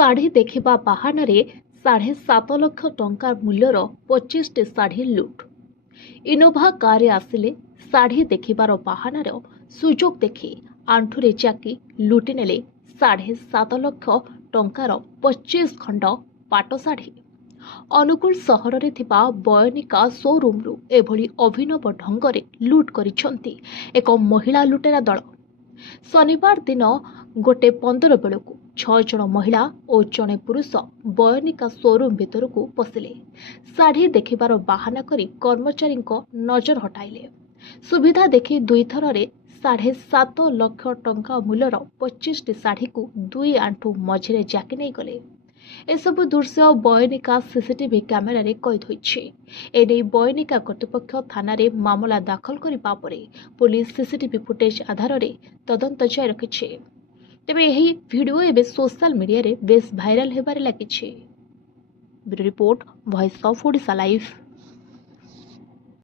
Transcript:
ଶାଢ଼ୀ ଦେଖିବା ବାହାନାରେ 7.5 ଲକ୍ଷ ଟଙ୍କା ମୂଲ୍ୟର 25ଟି ଶାଢ଼ୀ ଲୁଟ୍। ଇନୋଭା କାରରେ ଆସିଲେ ଶାଢ଼ୀ ଦେଖିବାର ବାହାନାର ସୁଯୋଗ ଦେଖି ଆଣ୍ଠୁରେ ଚାକି ଲୁଟି ନେଲେ 7.5 ଲକ୍ଷ ଟଙ୍କାର 25 ଖଣ୍ଡ ପାଟ ଶାଢ଼ୀ। ଅନୁଗୁଳ ସହରରେ ଥିବା ବୟନିକା ଶୋରୁମ୍ରୁ ଏଭଳି ଅଭିନବ ଢଙ୍ଗରେ ଲୁଟ୍ କରିଛନ୍ତି ଏକ ମହିଳା ଲୁଟେରା ଦଳ। ଶନିବାର ଦିନ 1:15 ବେଳକୁ 6 ଜଣ ମହିଳା ଓ ଜଣେ ପୁରୁଷ ବୟନିକା ଶୋରୁମ୍ ଭିତରକୁ ପଶିଲେ। ଶାଢ଼ୀ ଦେଖିବାର ବାହାନା କରି କର୍ମଚାରୀଙ୍କ ନଜର ହଟାଇଲେ। ସୁବିଧା ଦେଖି ଦୁଇଥରରେ 7.5 ଲକ୍ଷ ଟଙ୍କା ମୂଲ୍ୟର 25ଟି ଶାଢ଼ୀକୁ 2 ଆଣ୍ଠୁ ମଝିରେ ଜାକି ନେଇଗଲେ। ଏସବୁ ଦୃଶ୍ୟ ବୟନିକା ସିସିଟିଭି କ୍ୟାମେରାରେ କଏଦ ହୋଇଛି। ଏନେଇ ବୟନିକା କର୍ତ୍ତୃପକ୍ଷ ଥାନାରେ ମାମଲା ଦାଖଲ କରିବା ପରେ ପୁଲିସ ସିସିଟିଭି ଫୁଟେଜ୍ ଆଧାରରେ ତଦନ୍ତ ଜାରି ରଖିଛି। ତେବେ ଏହି ଭିଡିଓ ଏବେ ସୋଶାଲ ମିଡିଆରେ ବେଶ୍ ଭାଇରାଲ ହେବାରେ ଲାଗିଛି। Bureau report, voice of Odisha live.